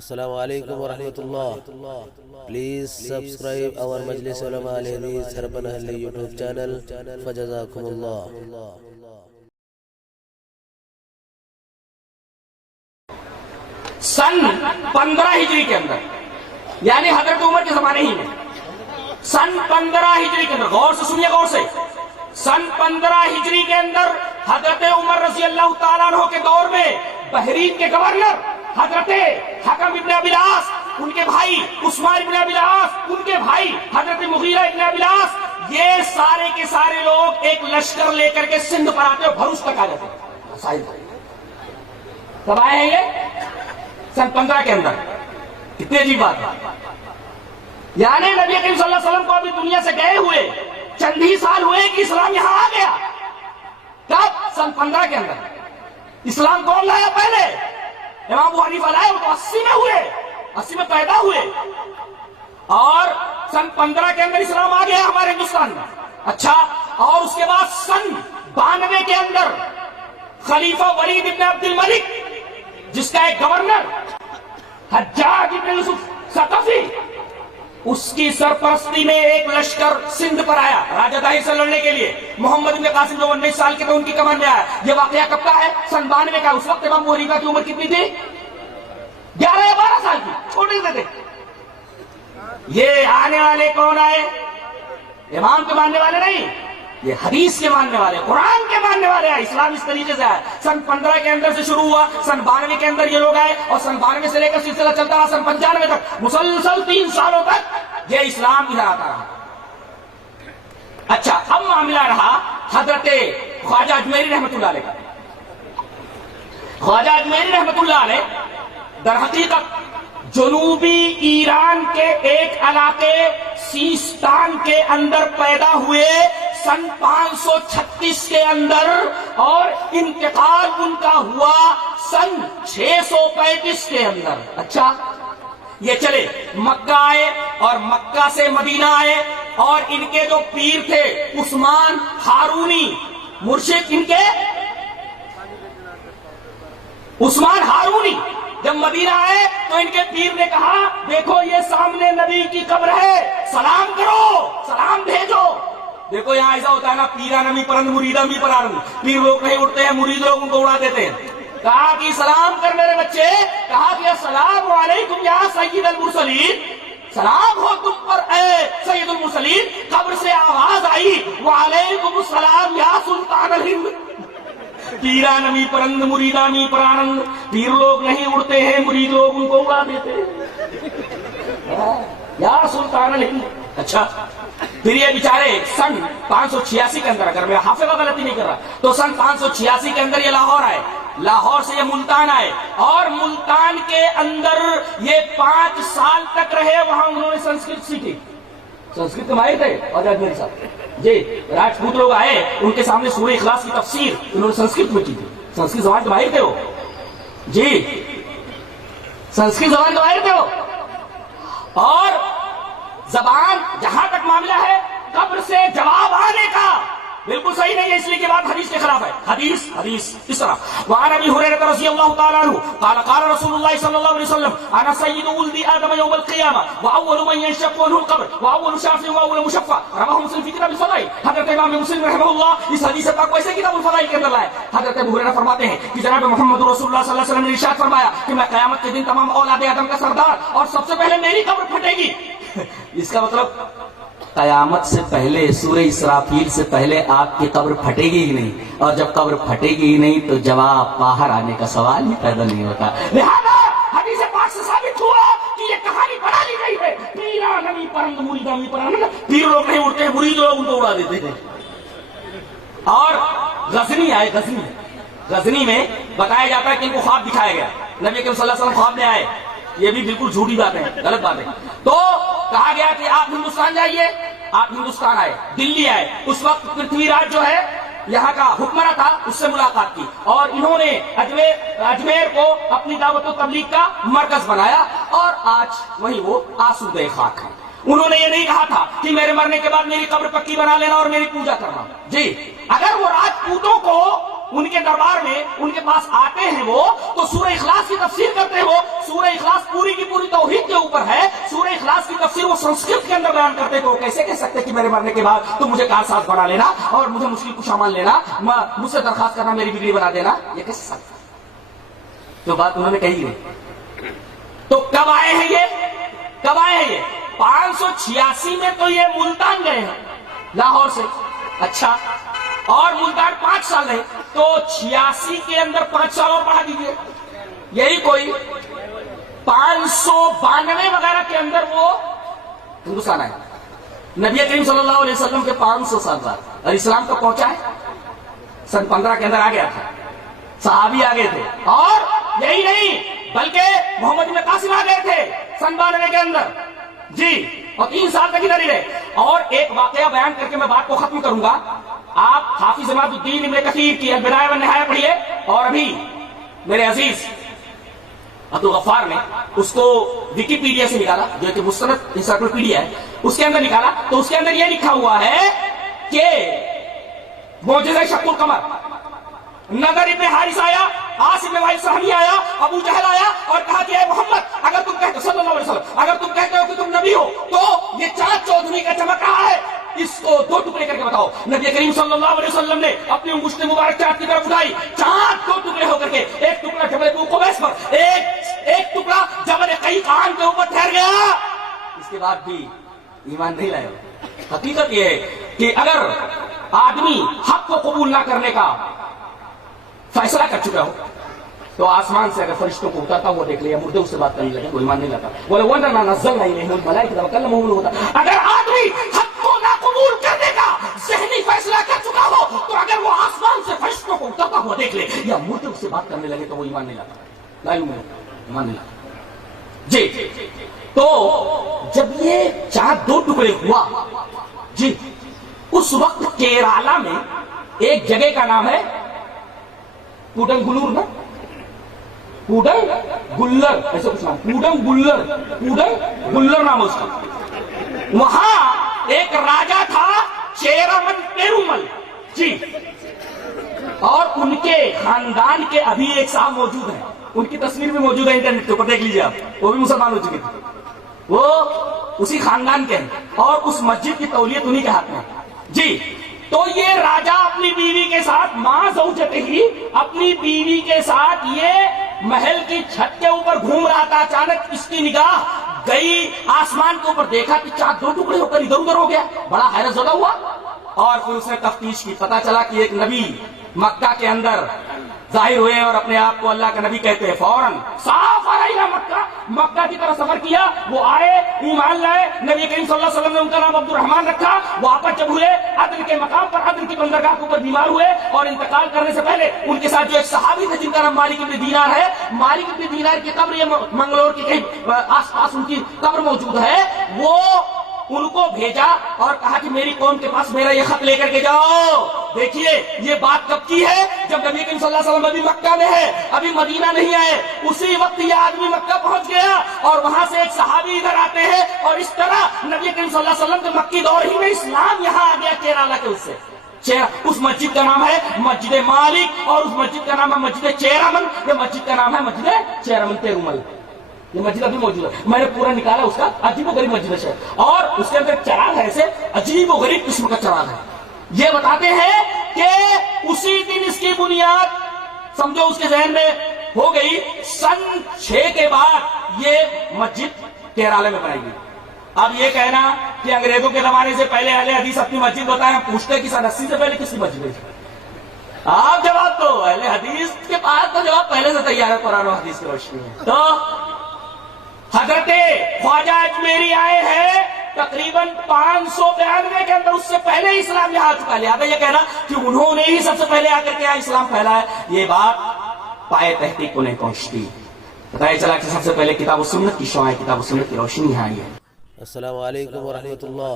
Assalamu alaikum wa rahmatullah. Please subscribe our Majlis Ulama Al Hadith Harban Ahli YouTube channel. Fajazakumullah. सन 15 हिजरी के अंदर, यानी हजरत उमर के जमाने ही में, सन 15 हिजरी के अंदर, गौर से सुनिए, गौर से, सन 15 हिजरी के अंदर हजरत उमर रजी अल्लाह ताला अन्हु के दौर में बहरीन के गवर्नर हजरत हकम इब्न अबी आस, उनके भाई उस्मान इब्न अबी आस, उनके भाई हजरत मुगीरा इब्न अबी आस, ये सारे के सारे लोग एक लश्कर लेकर के सिंध पर आते और भरूच तक आ जाते। कब आए हैं ये? सन 15 के अंदर। कितनी अजीब बात है। यानी नबी करीम सल्लल्लाहु अलैहि वसल्लम को अभी दुनिया से गए हुए चंद ही साल हुए कि इस्लाम यहां आ गया। कब? सन 15 के अंदर। इस्लाम कौन लाया पहले? इमाम अबू हनीफा लाए, वो तो 80 में हुए, 80 में पैदा हुए, और सन 15 के अंदर इस्लाम आ गया हमारे हिंदुस्तान में। अच्छा, और उसके बाद सन 92 के अंदर खलीफा वलीद इब्न अब्दुल मलिक, जिसका एक गवर्नर हज्जाज इब्न यूसुफ सकफी, उसकी सरपरस्ती में एक लश्कर सिंध पर आया राजधानी से लड़ने के लिए। मोहम्मद इब्न कासिम जो 19 साल के थे, उनकी कमान में आया। यह वाकया कब का है? सन 92 का। उस वक्त इमाम अबू हनीफा की उम्र कितनी थी? 11 या 12 साल की, छोटे से थे। ये आने वाले कौन आए? इमाम के मानने वाले नहीं, ये हदीस के मानने वाले, कुरान के मानने वाले हैं। इस्लाम इस तरीके से आया। सन 15 के अंदर से शुरू हुआ, सन 92 के अंदर ये लोग आए, और सन 92 से लेकर सिलसिला चलता रहा सन 95 तक। मुसलसल 3 सालों तक ये इस्लाम इधर आता रहा। अच्छा, अब मामला रहा हजरत ख्वाजा अजमेरी रहमतुल्लाह अलैह का। ख्वाजा अजमेरी रहमतुल्लाह अलैह दर हकीकत जनूबी ईरान के एक इलाके सीस्तान के अंदर पैदा हुए सन 536 के अंदर, और इंतकाल उनका हुआ सन 635 के अंदर। अच्छा, ये चले मक्का आए, और मक्का से मदीना आए, और इनके जो पीर थे उस्मान हारूनी, मुर्शिद इनके उस्मान हारूनी, जब मदीना आए तो इनके पीर ने कहा, देखो ये सामने नबी की कब्र है, सलाम करो, सलाम भेजो। देखो यहां ऐसा होता है ना, पीरा नमी परंद मुरीदा मी परारंद, पीर लोग नहीं उड़ते हैं, मुरीद लोग उनको उड़ा देते हैं। कहा कि सलाम कर मेरे बच्चे, कहा कि अस्सलाम वालेकुम या सय्यदुल मुरसलीन, सलाम हो तुम पर ए सय्यदुल मुरसलीन। कब्र से आवाज आई, वालेकुम सलाम या सुल्तान अल हिंद। पीरा नमी परंद मुरीदा मी परानंद, पीर लोग नहीं उड़ते हैं, मुरीद लोग उनको उड़ा देते हैं, या सुल्तान अल हिंद। अच्छा, फिर ये बेचारे सन 586 के अंदर, अगर मैं हाफिज़ा गलती नहीं कर रहा, तो सन 586 के अंदर ये लाहौर आए, लाहौर से ये मुल्तान आए, और मुल्तान के अंदर ये 5 साल तक रहे। वहां उन्होंने संस्कृत सीखी। संस्कृत में आए थे और अजमेरी साहब जी, राजपूत लोग आए, उनके सामने सूरह इखलास की तफसीर उन्होंने संस्कृत में की थी। संस्कृत जबान तो माहिर थे वो जी, संस्कृत जबान तो माहिर थे वो। और जबान, जहां तक मामला है कब्र से जवाब आने का, बिल्कुल सही नहीं है, इसलिए कि बात हदीस के खिलाफ है। हदीस इस तरह वहां नबी हुरैरा रज़ी अल्लाहु तआला अन्हु قال قال رسول الله صلى الله عليه وسلم انا سيد ولد ادم يوم القيامه واول من ينشق عنه القبر واول شافع واول مشفع، رواه مسلم في كتاب الفضائل۔ حضرت امام مسلم رحمہ اللہ اس حدیث پاک کو ایسے کتاب الفضائل کے اندر لائے۔ حضرت ابو ہریرہ فرماتے ہیں کہ جناب محمد رسول اللہ صلی اللہ علیہ وسلم نے ارشاد فرمایا کہ میں قیامت کے دن تمام اولاد آدم کا سردار، اور سب سے پہلے میری قبر پھٹے گی۔ اس کا مطلب قیامت سے پہلے، سورہ اسرافیل سے پہلے آپ کی قبر پھٹے گی ہی نہیں، اور جب قبر پھٹے گی ہی نہیں تو جواب باہر آنے کا سوال ہی پیدا نہیں ہوتا۔ لہذا حدیث پاک سے ثابت ہوا کہ یہ کہانی بنا لی گئی ہے، پیرا نمی پرند مریدا می پرند، پیر لوگ نہیں اڑتے ہیں، مرید لوگ ان کو اڑا دیتے ہیں۔ اور غزنی آئے، غزنی میں بتایا جاتا ہے کہ ان کو خواب دکھایا گیا، نبی کریم صلی اللہ علیہ وسلم خواب میں آئے، یہ بھی بالکل جھوٹی بات ہے، غلط بات ہے۔ تو کہا گیا کہ آپ ہندوستان جائیے، آپ ہندوستان آئے، دلی آئے، اس وقت پرتھوی راج جو ہے یہاں کا حکمراں تھا، اس سے ملاقات کی، اور انہوں نے اجمیر کو اپنی دعوت و تبلیغ کا مرکز بنایا، اور آج وہی وہ آسودہ خاک ہے۔ انہوں نے یہ نہیں کہا تھا کہ میرے مرنے کے بعد میری قبر پکی بنا لینا اور میری پوجا کرنا۔ جی، اگر وہ راجپوتوں کو उनके दरबार में उनके पास आते हैं वो तो सूरह इखलास की तफसीर करते हैं। वो सूरह इखलास पूरी की पूरी तौहीद के ऊपर है। सूरह इखलास की तफसीर वो संस्कृत के अंदर बयान करते हैं। तो कैसे कह सकते कि मेरे मरने के बाद तुम मुझे कारसाज बना लेना और मुझे मुश्किल कुशा मान लेना, मुझसे दरखास्त करना, मेरी बिगड़ी बना देना, ये कैसे सकता? जो बात उन्होंने कही है। तो कब आए हैं ये? कब आए हैं ये? 586 में तो ये मुल्तान गए हैं लाहौर से। अच्छा, और मुल्तान 5 साल रहे, तो 86 के अंदर 5 साल और बढ़ा दीजिए, यही कोई 592 वगैरह के अंदर वो हिंदुस्तान आए। नबी करीम सल्लल्लाहु अलैहि वसल्लम के 500 साल बाद, और इस्लाम कब पहुंचा है? सन 15 के अंदर आ गया था, सहाबी आ गए थे। और यही नहीं बल्कि मोहम्मद इब्न कासिम आ गए थे सन 92 के अंदर जी, और 3 साल तक इधर ही रहे। और एक वाकया बयान करके मैं बात को खत्म करूंगा। आप हाफिज जमातुद्दीन इब्न कसीर की अल-बिदाया व निहाया पढ़िए, और अभी मेरे अजीज अब्दुल गफ्फार ने उसको विकिपीडिया से निकाला, जो कि मुस्तनद इंसाइक्लोपीडिया है, उसके अंदर निकाला। तो उसके अंदर यह लिखा हुआ है कि मौजज़ा शक्कुल कमर, नदर इब्न हारिस आया, आस इब्न वाइल सहमी आया, अबू जहल आया और कहा कि मोहम्मद, अगर तुम कहते हो सल्लल्लाहु अलैहि वसल्लम, अगर तुम कहते हो कि तुम नबी हो तो ये चांद चौधरी का चमक रहा है, इसको 2 टुकड़े करके बताओ। नबी करीम सल्लल्लाहु अलैहि वसल्लम ने अपनी उंगली मुबारक चांद की तरफ उठाई, चांद 2 टुकड़े होकर के, एक टुकड़ा जबल कुबैस पर, एक टुकड़ा जबल क़ैक़ान के ऊपर ठहर गया। इसके बाद भी ईमान नहीं लाया। हकीकत यह है कि अगर आदमी हक को कबूल ना करने का फैसला कर चुका हो तो आसमान से अगर फरिश्तों को उतरता हुआ देख लिया, मुर्दे उससे बात करने लगे, वो ईमान नहीं लाता। बोले वो ना नज़्ज़लना इलैहिल मलाइका व कल्लमहुल होता। अगर आदमी हक को ना कबूल करने का ज़हनी फैसला कर चुका हो तो अगर वो आसमान से फरिश्तों को उतरता हुआ देख ले या मुर्दे उससे बात करने लगे तो वो ईमान नहीं लाता। ला ईमान नहीं लाता जी। तो जब ये चांद 2 टुकड़े हुआ जी, उस वक्त केरला में एक जगह का नाम है कूडंगुल्लूर, ना कूडंगुल्लर, ऐसा कुछ नाम, कूडंगुल्लर नाम उसका। वहां एक राजा था चेरामन पेरुमल जी, और उनके खानदान के अभी एक साहब मौजूद हैं, उनकी तस्वीर भी मौजूद है इंटरनेट के ऊपर, देख लीजिए आप, वो भी मुसलमान हो चुके थे, वो उसी खानदान के हैं, और उस मस्जिद की तौलियत उन्हीं के हाथ में जी। तो ये राजा अपनी बीवी के साथ, मां ज़ौजत ही अपनी बीवी के साथ ये महल की छत के ऊपर घूम रहा था। अचानक इसकी निगाह गई आसमान के ऊपर, देखा कि चांद 2 टुकड़े होकर इधर उधर हो गया। बड़ा हैरत ज़दा हुआ और फिर उसने तफ्तीश की, पता चला कि एक नबी मक्का के अंदर जाहिर हुए और अपने आप को अल्लाह का नबी कहते हैं। फौरन साफ आ रही मक्का की तरफ सफर किया, वो आए, ईमान लाए। नबी करीम सल्लल्लाहु अलैहि वसल्लम ने उनका नाम अब्दुल रहमान रखा। वापस जब हुए अदन के मकाम पर, अदन की बंदरगाह के ऊपर बीमार हुए, और इंतकाल करने से पहले उनके साथ जो एक सहाबी थे जिनका नाम मालिक इब्न दीनार है, मालिक इब्न दीनार की कब्र मंगलोर के कहीं आसपास उनकी कब्र मौजूद है, वो उनको भेजा और कहा कि मेरी कौम के पास मेरा ये खत लेकर के जाओ। देखिए ये बात कब की है, जब नबी करीम सल्लल्लाहु अलैहि वसल्लम अभी मक्का में है, अभी मदीना नहीं आए। उसी वक्त ये आदमी मक्का पहुंच गया और वहां से एक सहाबी इधर आते हैं, और इस तरह नबी करीम सल्लल्लाहु अलैहि वसल्लम के मक्की दौर ही में इस्लाम यहाँ आ गया केरला के उससे। उस मस्जिद का नाम है मस्जिद मालिक, और उस मस्जिद का नाम है मस्जिद चेरामन। ये मस्जिद का नाम है मस्जिद चेरामन पेरुमल। ये मस्जिद अभी मौजूद है, मैंने पूरा निकाला उसका, अजीब व गरीब मस्जिद है, और उसके अंदर चराग है, ऐसे अजीब व गरीब किस्म का चराग है। ये बताते हैं कि उसी दिन इसकी बुनियाद समझो उसके जहन में हो गई। सन 6 के बाद ये मस्जिद केरला में बनाई गई। अब ये कहना कि अंग्रेजों के जमाने से पहले अहले हदीस अपनी मस्जिद बताए, हम पूछते हैं कि सन 80 से पहले किसकी मस्जिद है? आप जवाब दो, अहले हदीस के पास तो जवाब पहले से तैयार है कुरान और हदीस की रोशनी में। तो हजरते ख्वाजा अजमेरी आए हैं तकरीबन 592 के अंदर, उससे पहले इस्लाम यहाँ आ चुका। लिहाजा ये कहना कि उन्होंने ही सबसे पहले आकर के यहाँ इस्लाम फैलाया, ये बात पाए तहकीक को नहीं पहुंचती। बताया चला कि सबसे पहले किताब सुन्नत की शुआएं, किताब सुन्नत की रोशनी यहाँ आई है। अस्सलामु अलैकुम व रहमतुल्लाह।